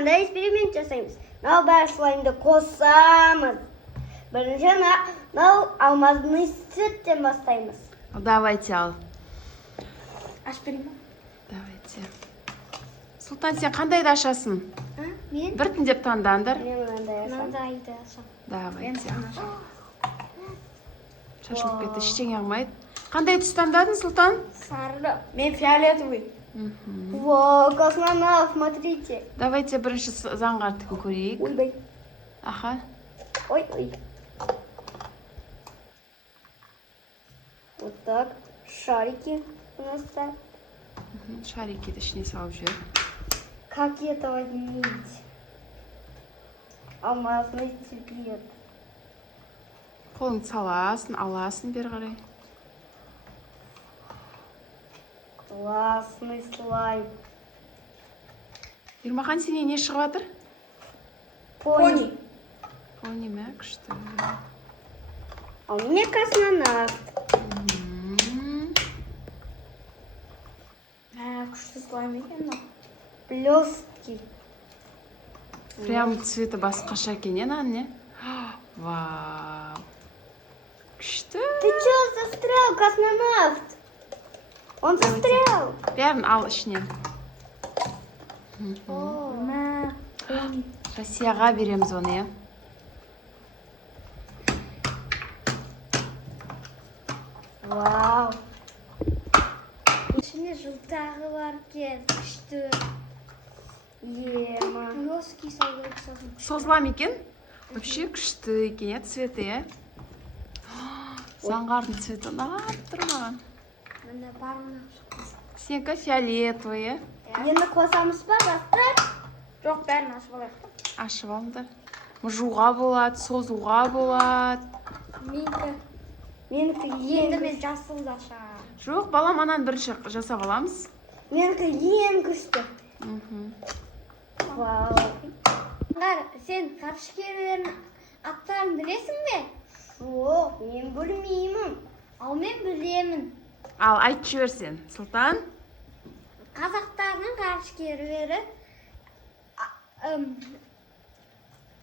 мынандай эксперимент жасаймыз. Мынау бәрі слаймды қосамыз. Бірінші мынау алмазный цветтен бастаймыз. Давайте ал. Ашып берейін ба? Давайте. Сұлтан, сен қандайды ашасың? Мен? Біртіндеп таңдаңдар. Мен мынандайды ашам. Давайте. Шашылып кетті, ештеңе алмайды. Қандай түс таңдадың, Сұлтан? Сары. Мен фиолетовый. Во, космонавт, смотрите. Давайте бірінші заңғартықын көрейік. Ойбай. Аха. Ой. Вот так. Шарики у нас так. Шарикті ішіне салып жүр. Как этого видеть? Алмазный цвет. Қолыңды саласың, аласың бері қарай. Классный слайм. Ермахан, сенен не шығып жатыр? Пони. Пони ме? Күшті. А у меня космонавт. Күшті слайм екен. Блестки. Прям цветі басқаша екен, не? Вау. Күшті. Ты чё застрял, космонавт? Он застрял. Бәрін ал ішінен. Россияға береміз оны, Вау. İçinde жылтағы бар кен, күшті. Ема. Блестки созылып. Созылам екен? Вообще күшті екен, цветі, Заңғардың цветі ұнап тұрған. Міне бармына. Сенікі фиолетовый, Енді қосамыз ба, жастар? Жоқ, бәрін ашып алайық. Ашып алыңдар. Жуға болады, созуға болады. Менікі енді мен жасылды ашам. Жоқ, балам, анан бірінші жасап аламыз. Менікі ең күшті. Вау. Сен ғарышкерлердің аттарын білесің бе? Жоқ, мен білмеймін. Ал мен білемін. Ал, айтып жіберсен, Сұлтан. Қазақтардың ғарышкерлері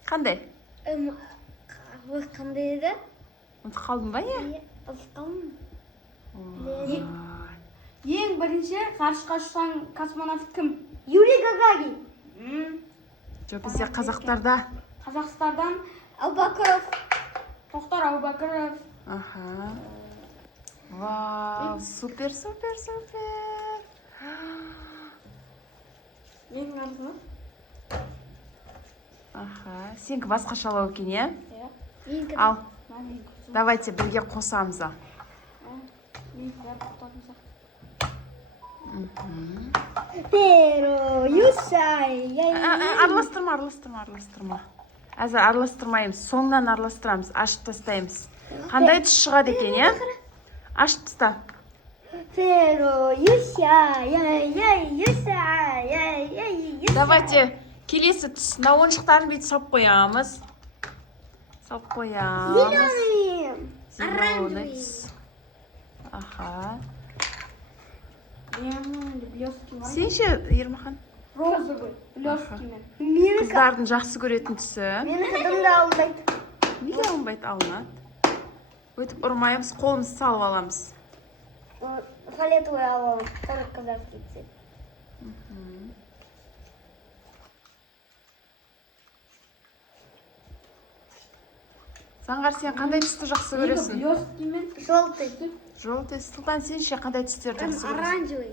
Қандай? Қандай еді? Ұмытып қалдың ба, Ең бірінші ғарышқа ұшқан космонавт кім? Юрий Гагарин. Жоқ, бізде қазақтарда. Қазақстандан Әубәкіров. Тоқтар Әубәкіров. Аха. Вау, супер. Ең арзы? Аха, сенікі басқашалау екен, Ал, давайте бірге қосамыз. Pero, юсай. Араластырма. Әзір араластырмаймыз, соңнан араластырамыз, ашып тастаймыз. Қандай түс шығады екен, Ашып таста. Pero, юсай. Давайте келесі түс. Мына ойыншықтарын бүйтіп салып қоямыз. Зеленый. Зеленый түс. Аха. Сен ше, Ермахан? Розовый. Блесткимен. Қыздардың жақсы көретін түсі. Менің қыдымда алынбайды. Неге алынбайды, алынады? Өтіп ұрмаймыз, қолымызды салып аламыз. Фиолетовый аламын. Тоже казахский цвет. Заңғар, сен қандай түсті жақсы көресің? Блесткимен. Желтый. Желтый. Сұлтан, сен ше қандай түстерді жақсы көресің? Оранжевый.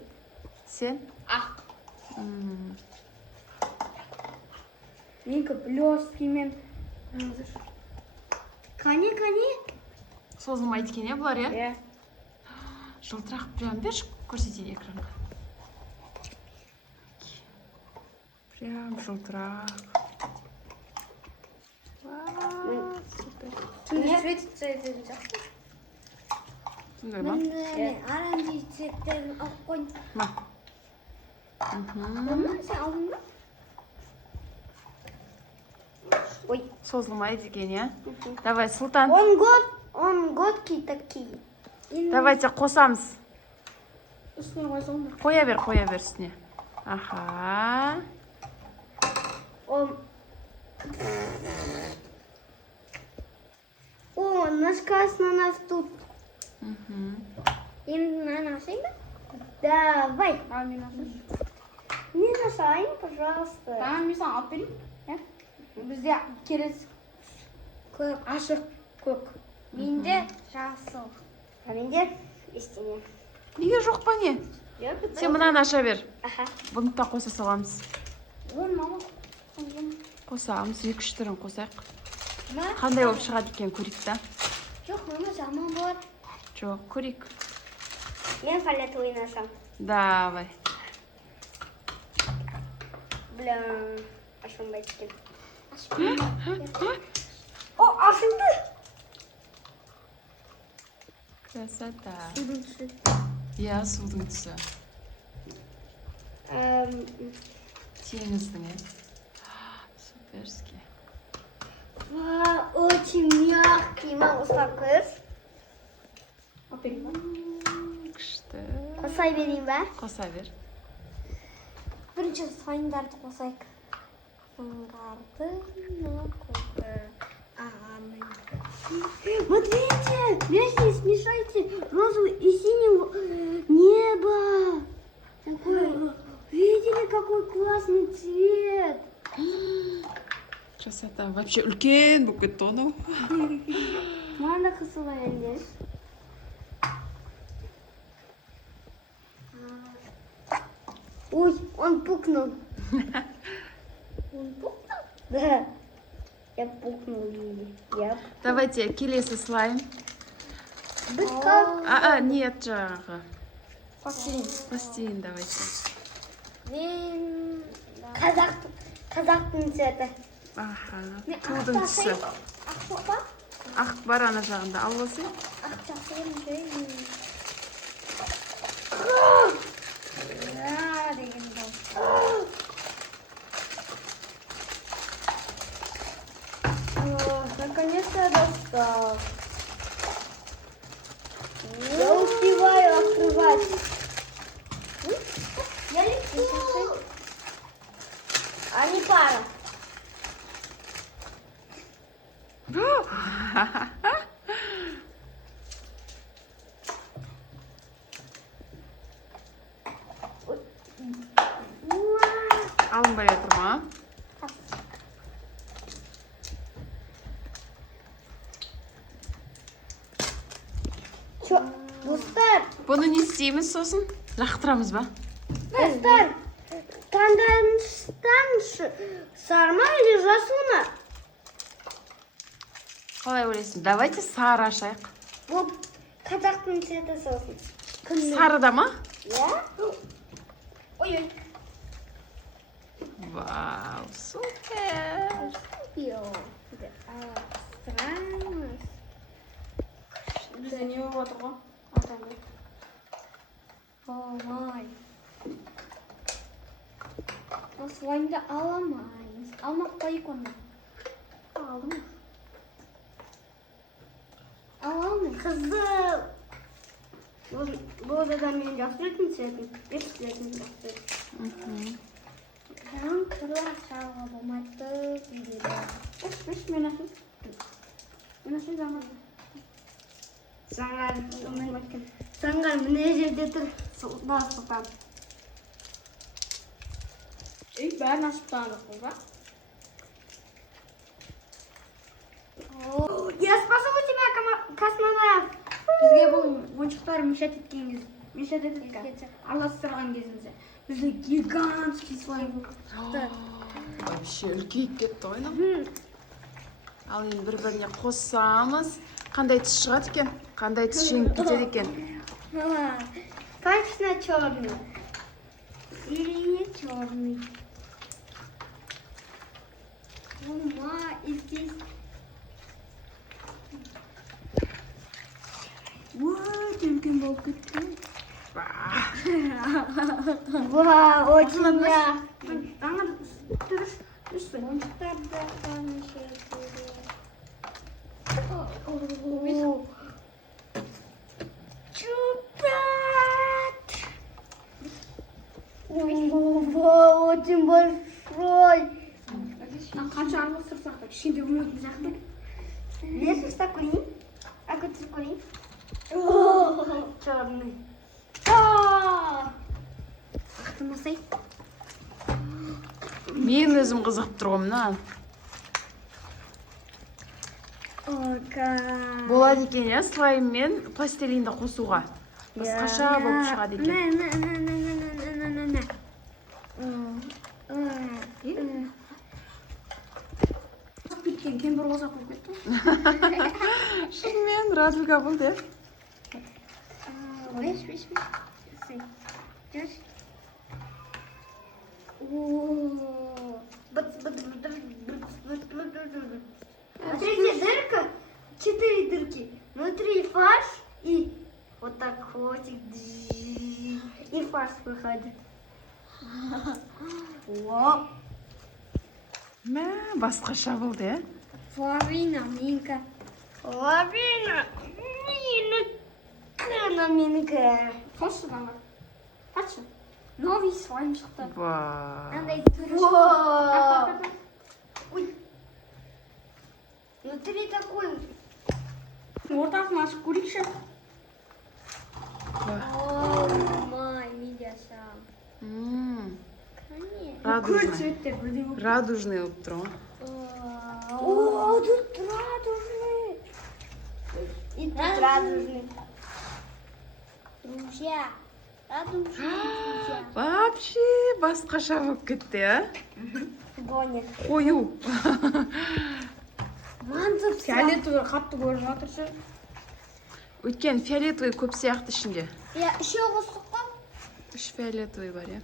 Сен? Ақ. Менікі блесткимен. Қане. Созылмайды екен, бұлар, Жылтырақ прям берші көрсетейін экранға. Прям жылтырақ. Мне светится это жақсы. Сондай ма? Мен оранжевый цветтерін алып қойын. Ма. Сен алдың ба? Ой. Созылмайды екен, Давай, Сұлтан. Он годкий такие. Давайте қосамыз. Үстіне қойсаң ба? Қоя бер үстіне. Аха. О, наш класс на нас тут. Мгм. Именно нашей, да? Давай. Не нашай, пожалуйста. Tamam bir sana at vereyim. Ya. Bizde keres aşık kök. Менде жасыл. А менде ештеңе. Неге жоқ па не? Жоқ, Сен мынаны аша бер. Аха. Бұны да қоса саламыз. Он мама. Қосамыз, 2-3 түрін қосайық. Ма? Қандай болып шығады екен көрейік та. Жоқ мама жаман болады. Жоқ, көрейік. Мен фиолетовый ойнасам. Давай. Бля, ашынбай екен. O aşıldı. Красота. Иә, судың түсі. Теңіздің, суперский. Очень мягкий маусакыз. Aferin bak. Күшті. Қосай берейін ба? Қоса бер. Бірінші сайындарды қосайық. Сыңғарды Смотрите, вместе смешайте розовый и синий небо. Видели, какой классный цвет? Красота. Вообще үлкен болып кетті оны. Мана қысылайын. Ой, он пукнул. Он пукнул? Да. Я пукнул. Я Давайте, келесі слайм. Біз как? Нет, жаңағы. Пластилин. Пластилин давайте. Мен... Қазақтың цветі. Аха. Тудың түсі. Ақша ба? Ақ бар ана жағында. Ал болсын. Ақшасын жеймін. Деген дауыс. Наконец-то я достал. Я успеваю открывать. Я лечу. А не пара. Алынбай жатыр ма? Чё? Достар, Бұны не істейміз сосын? Лақтырамыз ба? достар, таңданыстан сарма или жасуна? Қалай ойлайсың? Давайте сары ашайық. Бұл қазақтың цветі сосын. Сары да ма? Я? Ой-ой. Вау, супер. Бізде не болып отыр ғой? Атамай. Ой. Осылайында аламаймыз. Алмақ қойып оны. Алдым. Ала алмаймыз. Қызыл. Бұл да мен жақсы көретін цветім. Бес цветім жақсы көретін. Жан қырлар шалға болмайды дейді. Үш мен ашын. Мен ашын жаңа. Заңғар міне жерде тұр. Сұлтан. Бәрін ашып таңдық бұл ба? Я спасу тебя, космонавт. Бізге бұл ойыншықтар мешет еткен кез. Мешет еткен. Араластырған кезімізде. Бізге гигантский слайм болды. Вообще үлкейіп кетті ойнап. Ал енді бір-біріне қоссамыз, қандай түс шығады екен? Қандай түс жеңіп кетеді екен? Точно черный. Или не черный. Ома, и здесь... Ой, үлкен болып кетті. Вау, очень мягкий. Аңыр тұрсын. Ойыншықтарды неше Чупят! Ого, очень большой. Қанша араластырсақ та кішкентай болмайтын сияқты. Лес ұстап көрейін. Көтеріп көрейін. Черный. Ақтымасай. Мен өзім қызығып тұрғанмын. Болады екен, иә, слайм мен пластилинді қосуға. Басқаша болып шығады екен. Кеткен кемпір қосақ болып кетті. Шынымен Радуга болды. Смотрите, дырка, 4 дырки. Внутри фарш и вот так хвостик. И фарш выходит. Мә, басқаша болды. Флорина, Минка. Лавина, минка. Қошы бала. Патша. Новый слайм шықты. Андай Ой. Внутри такой. ортасын ашып көрейікші. Май, видяшам. Радужный болып тұр. О, тут радужный. И тут радужный. Друзья. Радужный. Вообще басқаша болып кетті, а? Доня. Қою. Манзып Фиолетовый қатты көріп жатыршы. Өткен фиолетовый көп сияқты ішінде. Я еще қосып қой. 3 фиолетовый бар, иә.